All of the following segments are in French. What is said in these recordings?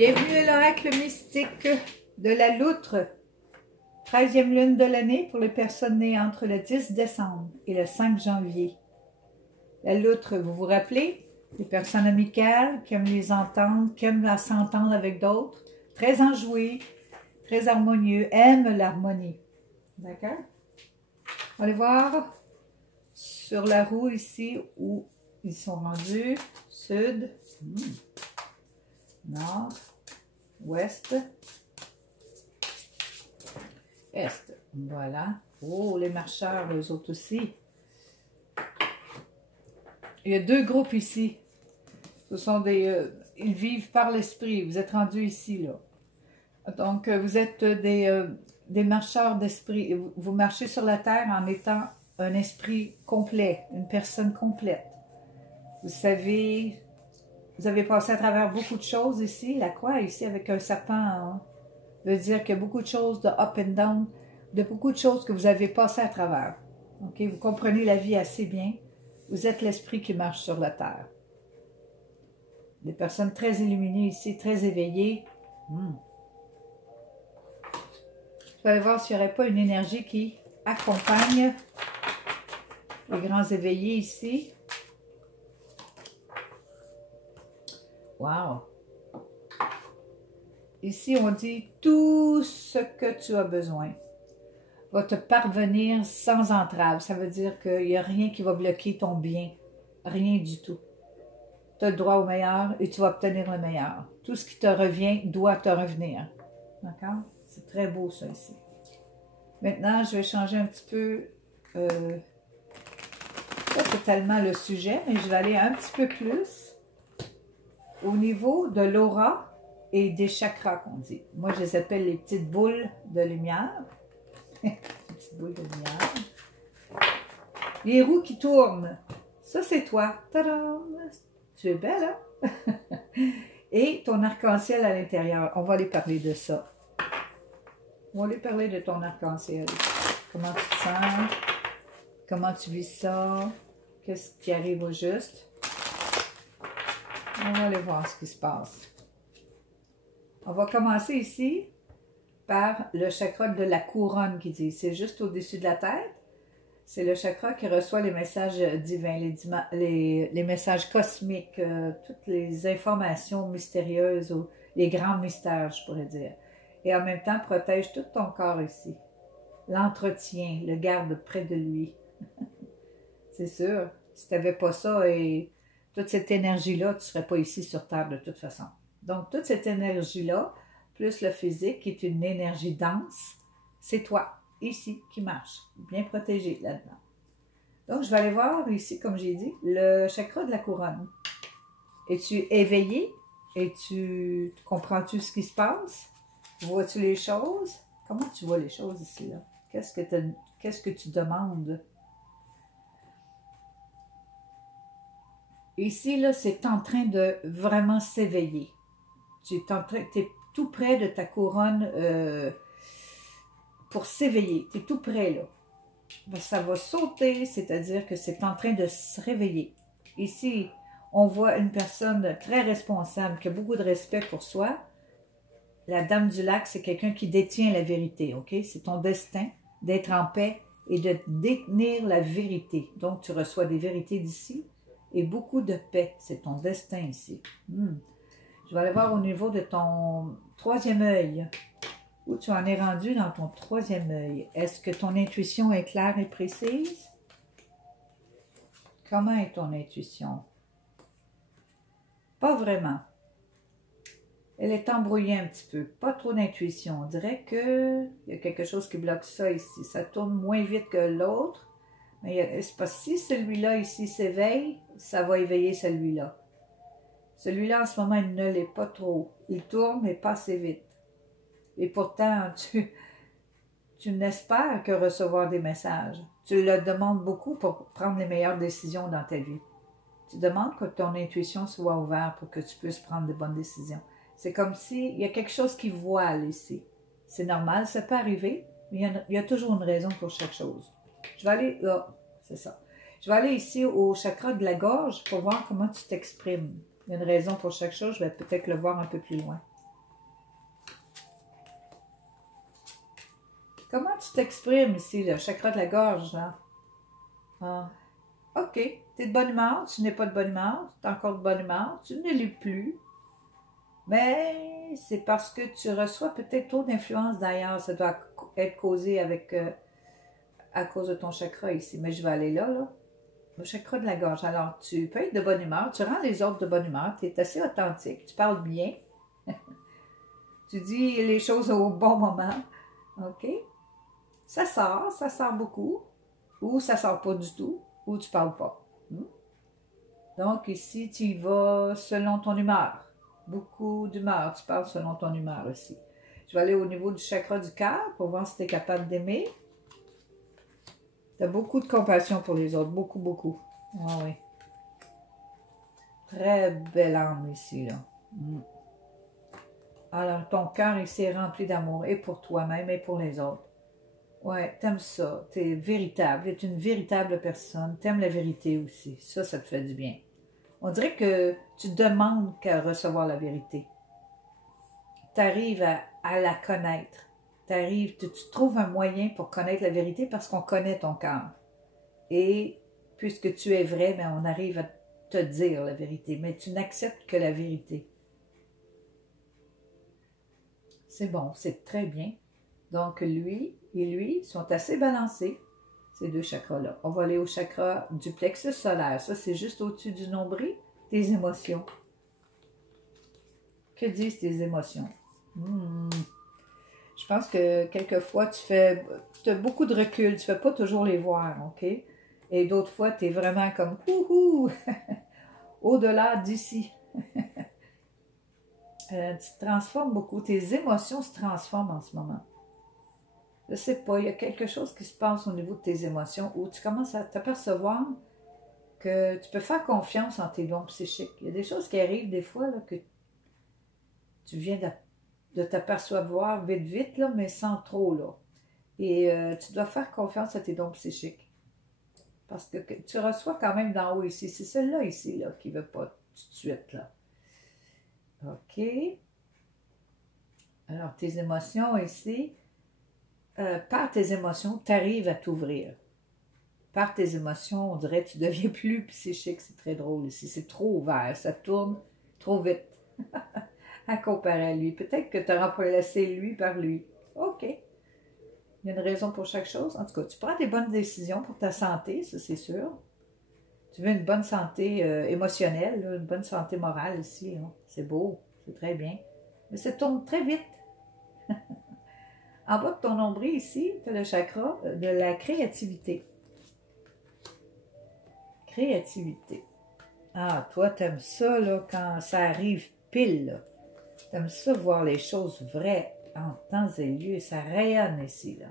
Bienvenue à l'oracle mystique de la loutre, 13e lune de l'année pour les personnes nées entre le 10 décembre et le 5 janvier. La loutre, vous vous rappelez, les personnes amicales qui aiment les entendre, qui aiment s'entendre avec d'autres, très enjoués, très harmonieux, aiment l'harmonie. D'accord? On va aller voir sur la roue ici où ils sont rendus, sud, nord, ouest, est. Voilà. Oh, les marcheurs, eux autres aussi. Il y a deux groupes ici. Ce sont des... ils vivent par l'esprit. Vous êtes rendus ici, là. Donc, vous êtes des marcheurs d'esprit. Vous marchez sur la terre en étant un esprit complet, une personne complète. Vous savez... Vous avez passé à travers beaucoup de choses ici. La croix ici avec un serpent hein, veut dire qu'il y a beaucoup de choses de up and down, de beaucoup de choses que vous avez passé à travers. Okay? Vous comprenez la vie assez bien. Vous êtes l'esprit qui marche sur la terre. Des personnes très illuminées ici, très éveillées. Je vais aller voir s'il n'y aurait pas une énergie qui accompagne les grands éveillés ici. Wow! Ici, on dit tout ce que tu as besoin va te parvenir sans entrave. Ça veut dire qu'il n'y a rien qui va bloquer ton bien. Rien du tout. Tu as le droit au meilleur et tu vas obtenir le meilleur. Tout ce qui te revient doit te revenir. D'accord? C'est très beau ça ici. Maintenant, je vais changer un petit peu, pas totalement le sujet, mais je vais aller un petit peu plus au niveau de l'aura et des chakras qu'on dit. Moi, je les appelle les petites boules de lumière. Les petites boules de lumière. Les roues qui tournent. Ça, c'est toi. Tadam! Tu es belle, hein? Et ton arc-en-ciel à l'intérieur. On va aller parler de ça. On va aller parler de ton arc-en-ciel. Comment tu te sens? Comment tu vis ça? Qu'est-ce qui arrive au juste? On va aller voir ce qui se passe. On va commencer ici par le chakra de la couronne qui dit. C'est juste au-dessus de la tête. C'est le chakra qui reçoit les messages divins, les messages cosmiques, toutes les informations mystérieuses, ou les grands mystères, je pourrais dire. Et en même temps, protège tout ton corps ici. L'entretien, le garde près de lui. C'est sûr. Si tu n'avais pas ça et toute cette énergie-là, tu ne serais pas ici sur Terre de toute façon. Donc, toute cette énergie-là, plus le physique, qui est une énergie dense, c'est toi, ici, qui marche, bien protégé là-dedans. Donc, je vais aller voir ici, comme j'ai dit, le chakra de la couronne. Es-tu éveillé? Comprends-tu ce qui se passe? Vois-tu les choses? Comment tu vois les choses ici, là? Qu'est-ce que tu demandes? Ici, là, c'est en train de vraiment s'éveiller. Tu es tout près de ta couronne pour s'éveiller. Tu es tout près, là. Ça va sauter, c'est-à-dire que c'est en train de se réveiller. Ici, on voit une personne très responsable, qui a beaucoup de respect pour soi. La dame du lac, c'est quelqu'un qui détient la vérité, ok? C'est ton destin d'être en paix et de détenir la vérité. Donc, tu reçois des vérités d'ici. Et beaucoup de paix, c'est ton destin ici. Je vais aller voir au niveau de ton troisième œil. Où tu en es rendu dans ton troisième œil. Est-ce que ton intuition est claire et précise? Comment est ton intuition? Pas vraiment. Elle est embrouillée un petit peu. Pas trop d'intuition. On dirait qu'il y a quelque chose qui bloque ça ici. Ça tourne moins vite que l'autre. Mais c'est pas si celui-là ici s'éveille, ça va éveiller celui-là. Celui-là, en ce moment, il ne l'est pas trop. Il tourne, mais pas assez vite. Et pourtant, tu n'espères que recevoir des messages. Tu le demandes beaucoup pour prendre les meilleures décisions dans ta vie. Tu demandes que ton intuition soit ouverte pour que tu puisses prendre de bonnes décisions. C'est comme s'il y a quelque chose qui voile ici. C'est normal, ça peut arriver, mais il y a toujours une raison pour chaque chose. Je vais aller là, c'est ça. Je vais aller ici au chakra de la gorge pour voir comment tu t'exprimes. Il y a une raison pour chaque chose, je vais peut-être le voir un peu plus loin. Comment tu t'exprimes ici, le chakra de la gorge, là? Ah. OK, tu es de bonne humeur, tu n'es pas de bonne humeur, tu es encore de bonne humeur, tu ne l'es plus. Mais c'est parce que tu reçois peut-être trop d'influence d'ailleurs. Ça doit être causé avec, à cause de ton chakra ici. Mais je vais aller là, là. Le chakra de la gorge. Alors, tu peux être de bonne humeur, tu rends les autres de bonne humeur, tu es assez authentique, tu parles bien, tu dis les choses au bon moment. OK? Ça sort beaucoup, ou ça sort pas du tout, ou tu parles pas. Donc, ici, tu y vas selon ton humeur. Beaucoup d'humeur, tu parles selon ton humeur aussi. Je vais aller au niveau du chakra du cœur pour voir si tu es capable d'aimer. Tu as beaucoup de compassion pour les autres, beaucoup, beaucoup. Ah oui. Très belle âme ici, là. Alors, ton cœur ici est rempli d'amour, et pour toi-même, et pour les autres. Ouais, t'aimes ça. T'es véritable, t'es une véritable personne. T'aimes la vérité aussi. Ça te fait du bien. On dirait que tu demandes qu'à recevoir la vérité. Tu arrives à la connaître. Tu trouves un moyen pour connaître la vérité parce qu'on connaît ton cœur. Et puisque tu es vrai, ben on arrive à te dire la vérité. Mais tu n'acceptes que la vérité. C'est bon, c'est très bien. Donc lui et lui sont assez balancés, ces deux chakras-là. On va aller au chakra du plexus solaire. Ça, c'est juste au-dessus du nombril, tes émotions. Que disent tes émotions? Je pense que quelquefois, tu as beaucoup de recul. Tu ne fais pas toujours les voir, OK? Et d'autres fois, tu es vraiment comme ouhou, au-delà d'ici. Tu te transformes beaucoup. Tes émotions se transforment en ce moment. Je ne sais pas, il y a quelque chose qui se passe au niveau de tes émotions où tu commences à t'apercevoir que tu peux faire confiance en tes dons psychiques. Il y a des choses qui arrivent des fois là, que tu viens de t'apercevoir vite, là, mais sans trop. Là. Et tu dois faire confiance à tes dons psychiques. Parce que tu reçois quand même d'en haut ici. C'est celle-là ici là, qui ne veut pas tout de suite. Là. OK. Alors, tes émotions ici, par tes émotions, tu arrives à t'ouvrir. Par tes émotions, on dirait que tu deviens plus psychique. C'est très drôle ici. C'est trop ouvert. Ça tourne trop vite à comparer à lui. Peut-être que tu auras pas laissé lui par lui. OK. Il y a une raison pour chaque chose. En tout cas, tu prends des bonnes décisions pour ta santé, ça c'est sûr. Tu veux une bonne santé émotionnelle, là, une bonne santé morale ici. C'est beau, c'est très bien. Mais ça tourne très vite. En bas de ton nombril ici, tu as le chakra de la créativité. Créativité. Ah, toi, t'aimes ça là, quand ça arrive pile. T'aimes ça voir les choses vraies en temps et lieu. Ça rayonne ici. Là.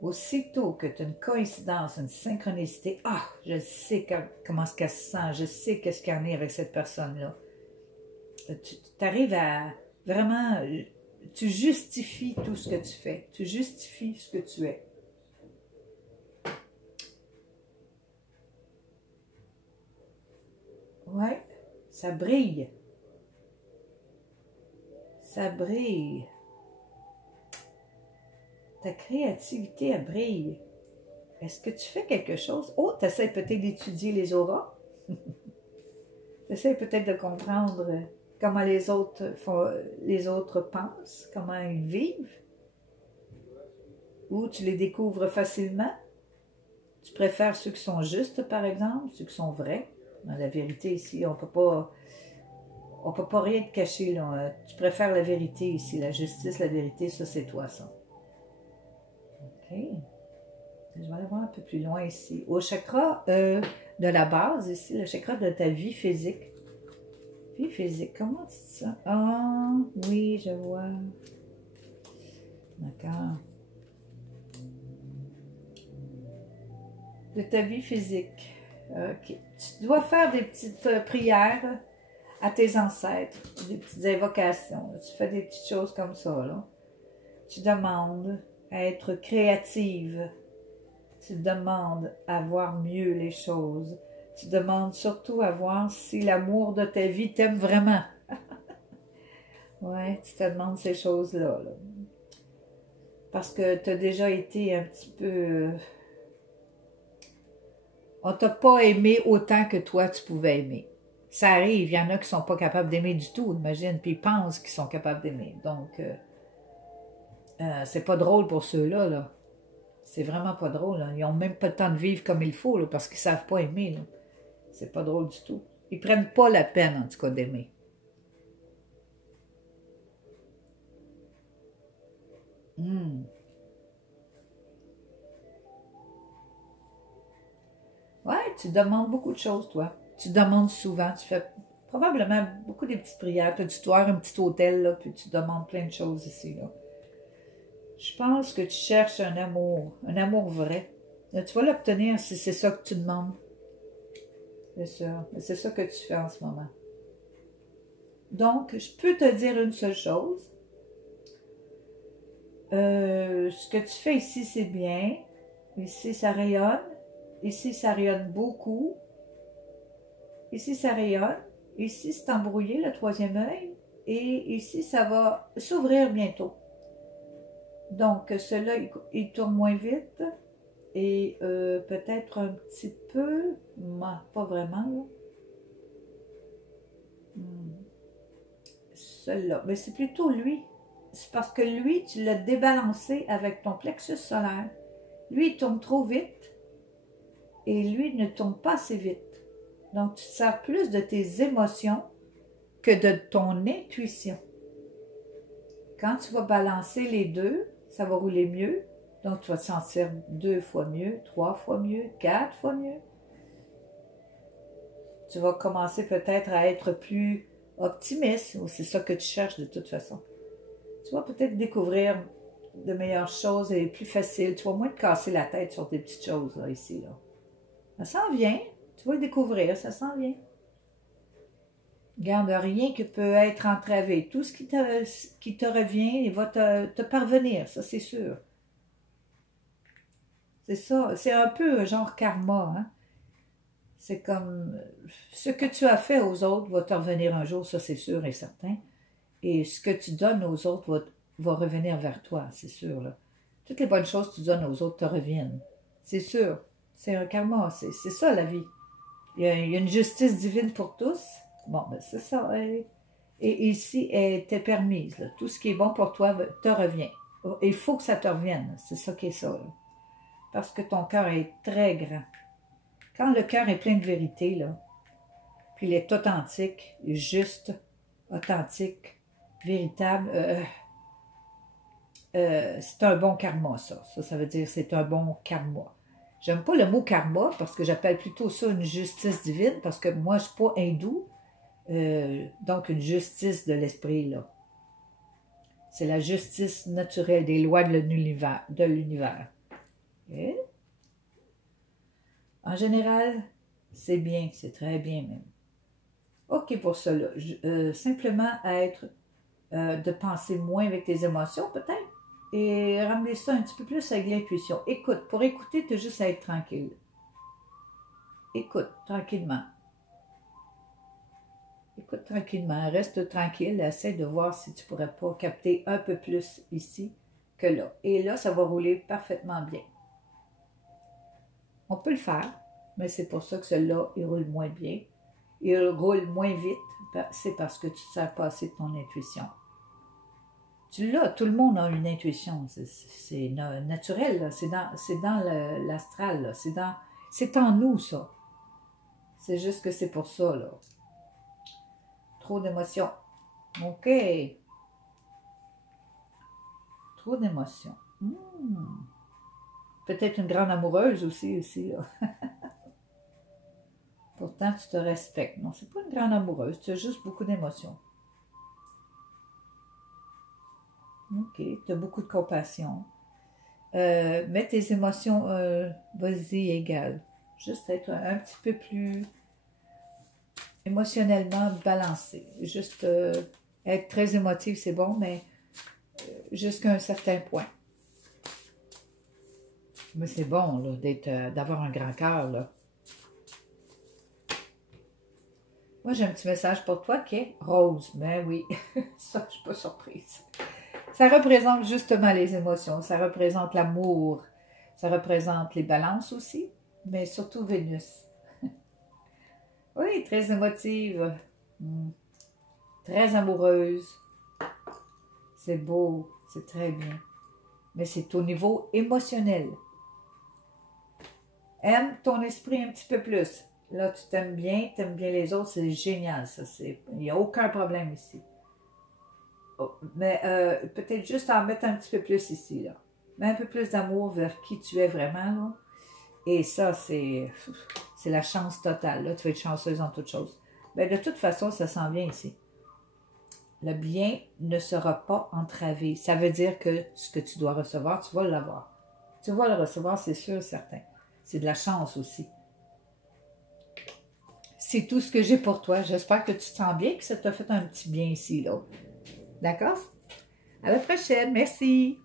Aussitôt que tu as une coïncidence, une synchronicité, ah, je sais comment est-ce qu'elle se sent, je sais qu'est-ce qu'il y en est avec cette personne-là. Tu arrives à vraiment, tu justifies tout ce que tu fais. Tu justifies ce que tu es. Ouais, ça brille. Ça brille. Ta créativité, elle brille. Est-ce que tu fais quelque chose? Oh, tu essaies peut-être d'étudier les auras. Tu essaies peut-être de comprendre comment les autres pensent, comment ils vivent. Ou tu les découvres facilement. Tu préfères ceux qui sont justes, par exemple, ceux qui sont vrais. Dans la vérité, ici, on peut pas rien te cacher. Là. Tu préfères la vérité ici, la justice, la vérité, ça c'est toi, ça. OK. Je vais aller voir un peu plus loin ici. Au chakra de la base, ici, le chakra de ta vie physique. Vie physique, comment tu dis ça? Ah, oui, je vois. D'accord. De ta vie physique. OK. Tu dois faire des petites prières à tes ancêtres, des petites invocations. Tu fais des petites choses comme ça, là. Tu demandes à être créative. Tu demandes à voir mieux les choses. Tu demandes surtout à voir si l'amour de ta vie t'aime vraiment. Ouais, tu te demandes ces choses-là. Là. Parce que tu as déjà été un petit peu... On t'a pas aimé autant que toi tu pouvais aimer. Ça arrive, il y en a qui sont pas capables d'aimer du tout, imagine, puis ils pensent qu'ils sont capables d'aimer. Donc, c'est pas drôle pour ceux-là, là. C'est vraiment pas drôle, là. Ils ont même pas le temps de vivre comme il faut, là, parce qu'ils savent pas aimer, là. C'est pas drôle du tout. Ils prennent pas la peine, en tout cas, d'aimer. Hmm. Ouais, tu demandes beaucoup de choses, toi. Tu demandes souvent, tu fais probablement beaucoup des petites prières. Tu as dû te voir un petit hôtel, là, puis tu demandes plein de choses ici, là. Je pense que tu cherches un amour vrai. Là, tu vas l'obtenir si c'est ça que tu demandes. C'est ça. C'est ça que tu fais en ce moment. Donc, je peux te dire une seule chose. Ce que tu fais ici, c'est bien. Ici, ça rayonne. Ici, ça rayonne beaucoup. Ici, ça rayonne. Ici, c'est embrouillé, le troisième œil. Et ici, ça va s'ouvrir bientôt. Donc, cela, il tourne moins vite. Et peut-être un petit peu, pas vraiment, là. Celui-là. Mais c'est plutôt lui. C'est parce que lui, tu l'as débalancé avec ton plexus solaire. Lui, il tourne trop vite et lui ne tourne pas assez vite. Donc, tu te sers plus de tes émotions que de ton intuition. Quand tu vas balancer les deux, ça va rouler mieux. Donc, tu vas te sentir 2 fois mieux, 3 fois mieux, 4 fois mieux. Tu vas commencer peut-être à être plus optimiste, ou c'est ça que tu cherches de toute façon. Tu vas peut-être découvrir de meilleures choses et plus faciles. Tu vas moins te casser la tête sur des petites choses, là, ici, là. Ça s'en vient. Tu vas le découvrir, ça s'en vient. Garde rien qui peut être entravé. Tout ce qui te revient, il va te parvenir, ça c'est sûr. C'est ça, c'est un peu un genre karma, hein? C'est comme ce que tu as fait aux autres va te revenir un jour, ça c'est sûr et certain. Et ce que tu donnes aux autres va revenir vers toi, c'est sûr, là. Toutes les bonnes choses que tu donnes aux autres te reviennent. C'est sûr. C'est un karma, c'est ça la vie. Il y a une justice divine pour tous. Bon, ben c'est ça. Et ici, elle t'est permise, là. Tout ce qui est bon pour toi te revient. Il faut que ça te revienne. C'est ça qui est ça, là. Parce que ton cœur est très grand. Quand le cœur est plein de vérité, là, puis il est authentique, juste, authentique, véritable, c'est un bon karma, ça. Ça veut dire c'est un bon karma. J'aime pas le mot karma parce que j'appelle plutôt ça une justice divine parce que moi, je suis pas hindoue. Donc, une justice de l'esprit, là. C'est la justice naturelle des lois de l'univers. Et, en général, c'est bien, c'est très bien même. OK pour cela. Simplement être, de penser moins avec tes émotions, peut-être, et ramener ça un petit peu plus avec l'intuition. Écoute, pour écouter, tu as juste à être tranquille. Écoute, tranquillement. Écoute tranquillement, reste tranquille, essaie de voir si tu ne pourrais pas capter un peu plus ici que là. Et là, ça va rouler parfaitement bien. On peut le faire, mais c'est pour ça que celui-là, il roule moins bien. Il roule moins vite, c'est parce que tu ne sers pas assez de ton intuition. Tu l'as, tout le monde a une intuition, c'est naturel, c'est dans l'astral, c'est en nous, ça. C'est juste que c'est pour ça, là. Trop d'émotions. OK. Trop d'émotions. Peut-être une grande amoureuse aussi, là. Pourtant, tu te respectes. Non, c'est pas une grande amoureuse, tu as juste beaucoup d'émotions. OK, tu as beaucoup de compassion. Mets tes émotions, vas-y, égales. Juste être un petit peu plus émotionnellement balancé. Juste être très émotif, c'est bon, mais jusqu'à un certain point. Mais c'est bon, là, d'avoir un grand cœur, là. Moi, j'ai un petit message pour toi qui est rose. Ben oui, ça, je suis pas surprise. Ça représente justement les émotions, ça représente l'amour, ça représente les balances aussi, mais surtout Vénus. Oui, très émotive, très amoureuse. C'est beau, c'est très bien. Mais c'est au niveau émotionnel. Aime ton esprit un petit peu plus. Là, tu t'aimes bien les autres, c'est génial, ça. Il n'y a aucun problème ici. Oh, mais peut-être juste en mettre un petit peu plus ici, là. Mets un peu plus d'amour vers qui tu es vraiment, là. Et ça, c'est la chance totale. Là, tu vas être chanceuse en toutes choses. Mais de toute façon, ça s'en vient ici. Le bien ne sera pas entravé. Ça veut dire que ce que tu dois recevoir, tu vas l'avoir. Tu vas le recevoir, c'est sûr, certain. C'est de la chance aussi. C'est tout ce que j'ai pour toi. J'espère que tu te sens bien et que ça t'a fait un petit bien ici, là. D'accord? À la prochaine. Merci.